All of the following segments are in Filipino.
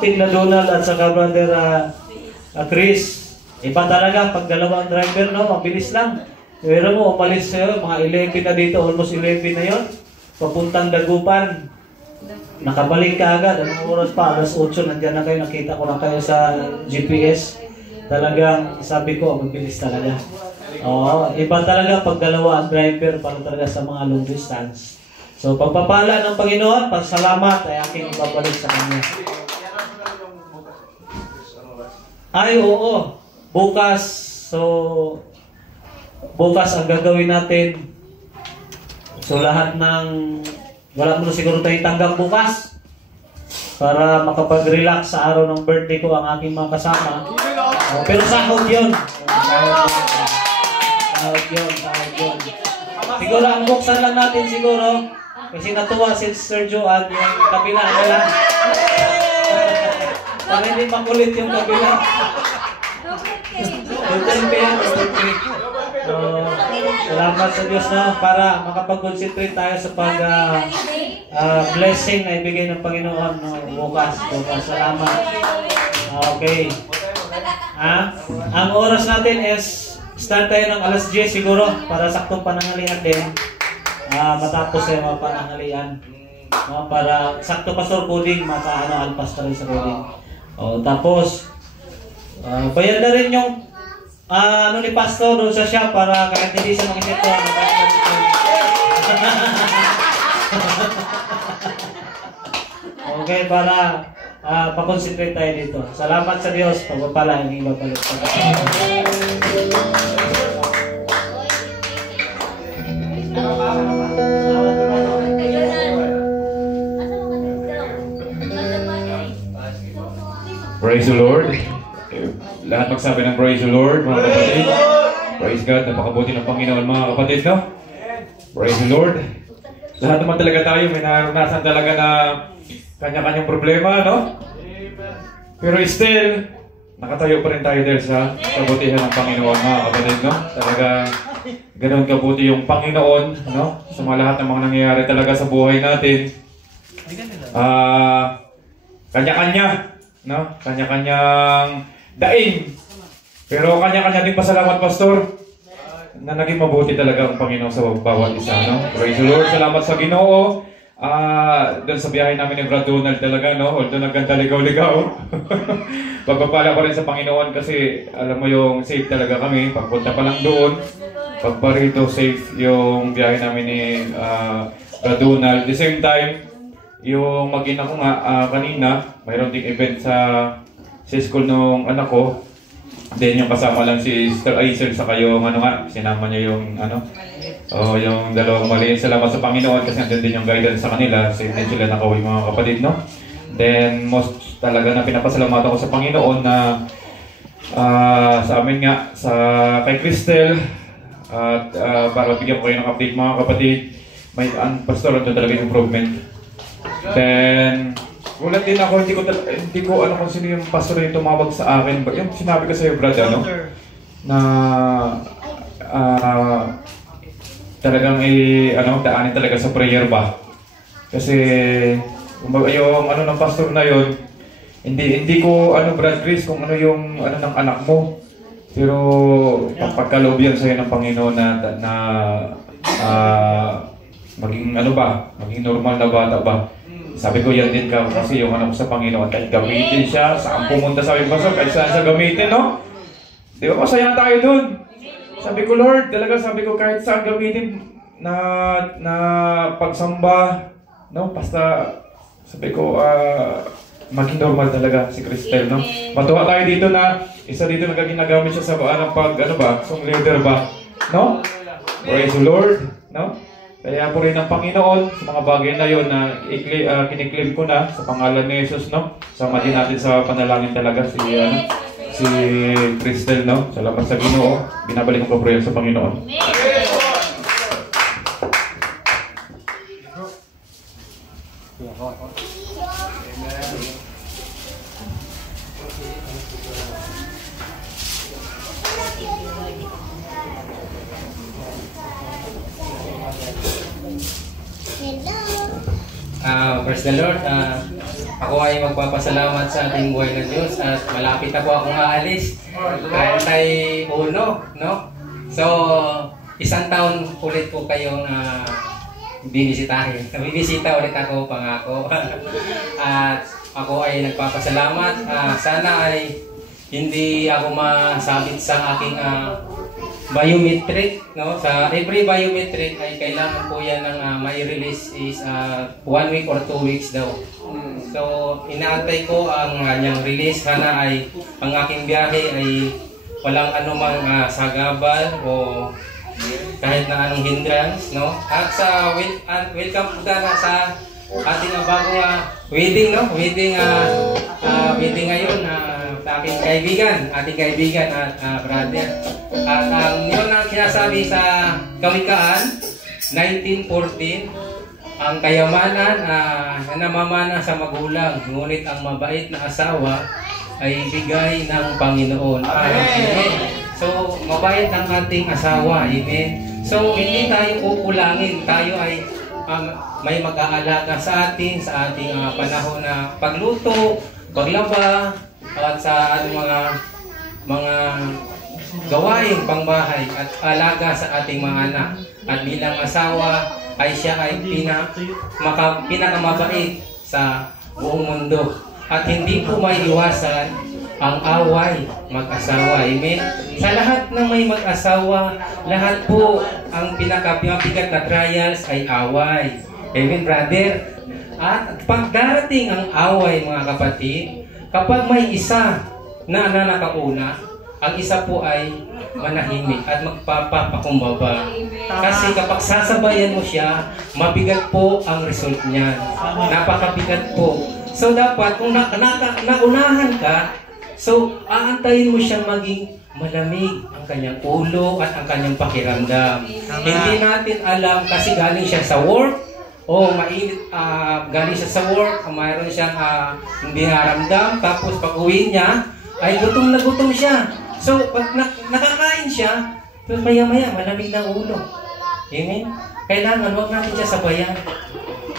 Team na Donald at saka brother Chris. Iba talaga pag dalawang driver, no? Mabilis lang. Pero mo, umalis sa'yo, mga 11 na dito, almost 11 na yon. Papuntang Dagupan. Nakabalik ka agad. Anong oras pa? Alas 8, nandiyan na kayo. Nakita ko na kayo sa GPS. Talagang, sabi ko, mabilis talaga. Oo, iba talaga pag dalawa ang driver para talaga sa mga long distance. So, pagpapala ng Panginoon, pasalamat ay aking ibabalik sa Kanya. Ay, oo. Bukas. So, bukas ang gagawin natin. So, lahat ng... Wala mo na siguro tayong tanggap bukas. Para makapag-relax sa araw ng birthday ko ang aking mga kasama. Pero sahod yun. Sahod yun. Siguro, ang buksan lang natin siguro. Kasi natuwa si Sir Joan yung kabila nila. Para hindi makulit yung kabila. Salamat sa Diyos na para makapag-concentrate tayo sa blessing na ibigay ng Panginoon bukas. Salamat. Okay. Ang oras natin is start tayo ng alas 10 siguro para saktong pananghalian din. Matapos ay mga pananghalian. Para sakto pastor coding, alpas tayo sa coding. Tapos bayad na rin yung ni pastor doon sa shop para kahit hindi siya makikita. Okay, para pa-concentrate tayo dito. Salamat sa Diyos. Pagpapala, hindi babalik. Praise the Lord. Lahat magsabi ng praise the Lord, mga kapatid. Praise God, napakabuti ng Panginoon, mga kapatid, no? Praise the Lord. Lahat naman talaga tayo, may naranasan talaga na kanya-kanyang problema, no? Pero still, nakatayo pa rin tayo dahil sa kabutihan ng Panginoon, mga kapatid, no? Talaga, ganoon kabuti yung Panginoon, no? Sa mga lahat ng mga nangyayari talaga sa buhay natin. Kanya-kanya, no? Kanya-kanyang daing. Pero kanya-kanya din pasalamat, Pastor, na naging mabuti talaga ang Panginoon sa bawat isa, no? Praise the Lord. Salamat sa Ginoo. Doon sa biyahe namin ni Brad Donald talaga, no? Although nagkanta ligaw-ligaw. Pagpapala pa rin sa Panginoon kasi alam mo yung safe talaga kami. Pagpunta pa lang doon, pagparito safe yung biyahe namin ni Brad Donald. At the same time, yung mag-ina ko nga kanina, mayroon ding event sa school nung anak ko. Then yung kasama lang si Sister Aizel sa kayo, sinama niya yung yung dalawang mali. Salamat sa Panginoon kasi andun din yung guidance sa kanila. So hindi sila nakauwi, mga kapatid, no? Then most talaga na pinapasalamatan ko sa Panginoon na sa amin nga, kay Cristel at para bigyan ko kayo ng update, mga kapatid, may pastor doon talaga yung improvement. Then ulat din ako, hindi ko alam kung sino yung pastor yung tumawag sa akin. Yung sinabi ko sa'yo, Brad, na talagang daanin talaga sa prayer ba? Kasi yung ng pastor na yun, hindi ko Brad Chris, kung yung ng anak mo. Pero pagkaloob yan sa'yo ng Panginoon na maging maging normal na bata ba? Sabi ko, yan din ka kasi yung anak ko sa Panginoon, kahit gamitin siya, saan pumunta sa aking pastor, kahit saan siya gamitin, no? Di ba, masaya na tayo dun. Sabi ko, Lord, talaga sabi ko, kahit saan gamitin na pagsamba, no? Basta, sabi ko, maging normal talaga si Cristel, no? Matuwa tayo dito na, isa dito na ginagamit siya sa song leader ba? No? Praise the Lord, no? Kaya po rin ng Panginoon sa mga bagay na yun na kiniklaim ko na sa pangalan ni Jesus, no? Sama din natin sa panalangin talaga si Cristel, no? Salamat sa Ginoo. Binabalik ko prayer sa Panginoon. Praise the Lord. ako ay magpapasalamat sa ating buhay ng Diyos at malapit na po akong aalis. 31, no? So, isang taon ulit po kayong bibisitahin. Bibisita ulit ako, pangako. At ako ay nagpapasalamat. Sana ay hindi ako masabit sa aking biometric, no? Sa every biometric ay kailangan po yan ng mai-release is 1 week or 2 weeks daw. So, inaantay ko ang kanyang release. Sana ay ang aking biyahe ay walang anumang sagabal o kahit na anong hindrance, no? At sa welcome po na sa ating bagong wedding, no? Wedding ngayon ating kaibigan at brother. At yun ang sinasabi sa Kawikaan 19:14, ang kayamanan namamana sa magulang, ngunit ang mabait na asawa ay bigay ng Panginoon. Amen. So, mabait ang ating asawa. Amen. So, hindi tayo kukulangin. Tayo ay may mag-aalaga sa ating panahon na pagluto, paglaba, at sa mga gawain pangbahay at alaga sa ating mga anak. At bilang asawa ay siya ay pinakamabait sa buong mundo. At hindi po may iwasan ang away mag-asawa. Amen. Sa lahat ng may mag-asawa, lahat po ang pinakabigat na trials ay away. Amen, brother. At pag darating ang away, mga kapatid, kapag may isa na nakauna, ang isa po ay manahimik at magpapakumbaba. Kasi kapag sasabayan mo siya, mabigat po ang result niyan. Napakabigat po. So dapat kung naunahan ka, so aantayin mo siyang maging malamig ang kanyang ulo at ang kanyang pakiramdam. Hindi natin alam kasi galing siya sa work, o mainit, galing siya sa work, mayroon siyang hindi naramdam, tapos pag uwi niya, ay gutom na gutom siya. So, pag nakakain siya, so maya-maya, malamig na ulo. Amen? Kailangan, huwag natin siya sabayan.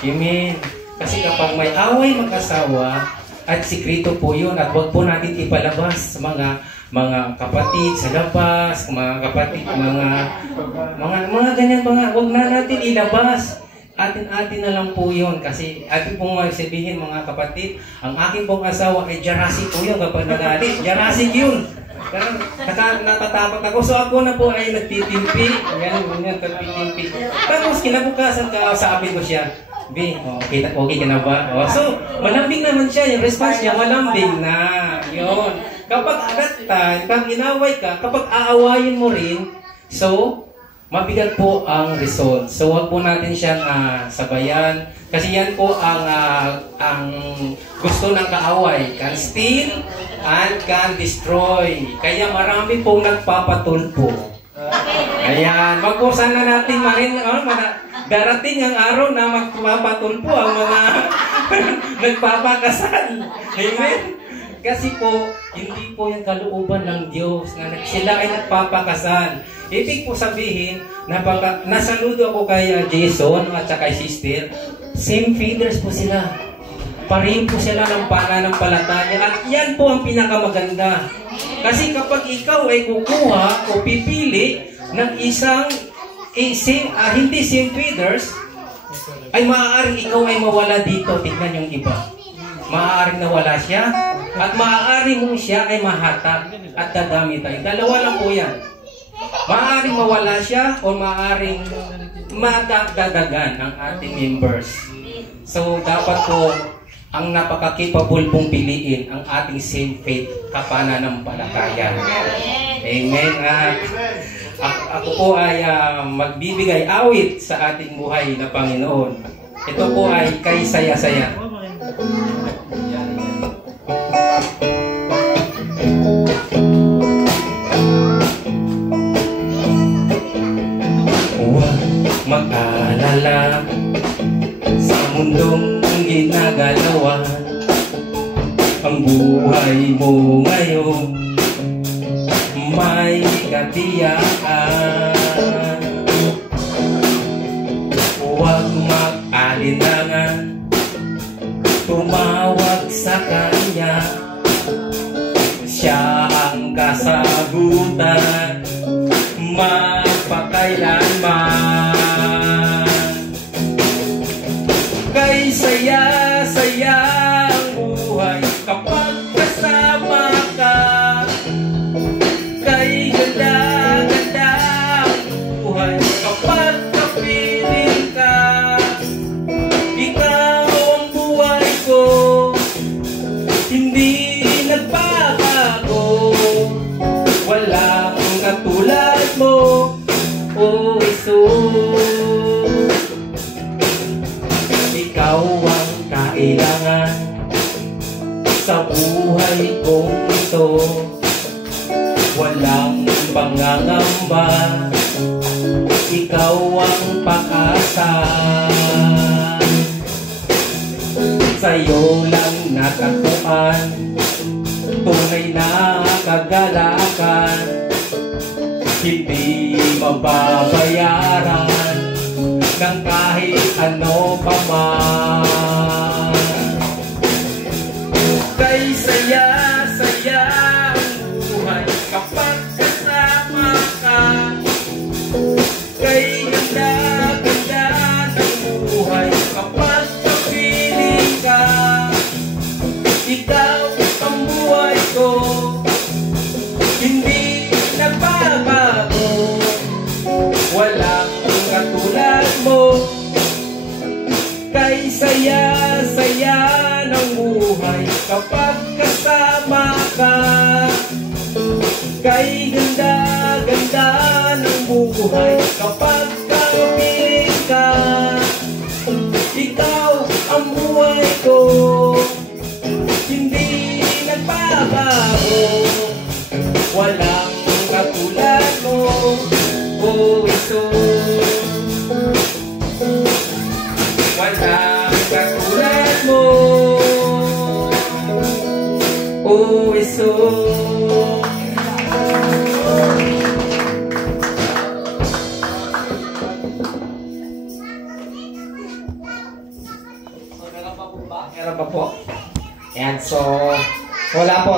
Amen? Kasi kapag may away mag-asawa, at sikrito po yun, at huwag po natin ipalabas sa mga kapatid sa labas, mga kapatid, mga ganyan mga, huwag na natin ilabas. Atin-atin na lang po yun. Kasi atin pong sabihin mga kapatid, ang aking pong asawa ay Jurassic po yun kapag nagalit. Jurassic yun. Natatakot ako. So ako na po ay nagtitimpi. Ganyan, nagtitimpi. Tapos kinabukasan sabi ko siya, okay ka na ba? So, malambing naman siya. Yung response niya, malambing na. Yun. Kapag pag inaway ka, kapag aawayin mo rin, so, mabigat po ang result. So, wag po natin siyang sabayan. Kasi yan po ang gusto ng kaaway. Can steal and can destroy. Kaya marami pong nagpapatulpo. Ayan. Wag po sana natin darating ang araw na magpapatulpo ang mga nagpapakasal. Amen? Kasi po, hindi po yung kalooban ng Diyos na sila ay nagpapakasal. Ibig po sabihin, nasaludo ako kay Jason at saka kay sister, same feeders po sila. Pareho po sila ng pananampalataya. At yan po ang pinakamaganda. Kasi kapag ikaw ay kukuha o pipili ng isang hindi same feeders, ay maaaring ikaw ay mawala dito. Tignan yung iba. Maaaring nawala siya at maaaring mong siya ay mahatak at dadami tayo. Dalawa lang po yan. Maaaring mawala siya o maaaring madagdagan ang ating members. So, dapat po ang napaka-capable pong piliin ang ating same faith kapananampalataya. Amen. Ako po ay magbibigay awit sa ating buhay na Panginoon. Ito po ay kay saya-saya. Huwag mag-alala sa mundong ginagalawan. Ang buhay mo ngayon may katiyakan. Huwag mag-alinlangan, tumawag hindi nagbabago. Walang katulad mo, O Jesus. Ikaw ang kailangan sa buhay kong ito. Walang pangangamba, ikaw ang pag-asa. Sa'yo lang natagpuan tunay na kagalakan. Hindi mababayaran ng kahit ano pa man. Kay saya-saya ang buhay kapag kasama ka. Kay ganda-ganda ng buhay kapag kapiling ka. Ikaw ang buhay ko, hindi nagbabago. Walang katulad mo. Kay saya-saya ng buhay kapag kasama ka. Kay ganda-ganda ng buhay kapag kapiling ka. Ikaw ang buhay ko, hindi nagbabago. Walang katulad mo, O Jesus. Walang katulad mo, O Jesus. Meron pa po. Ayan, so wala po.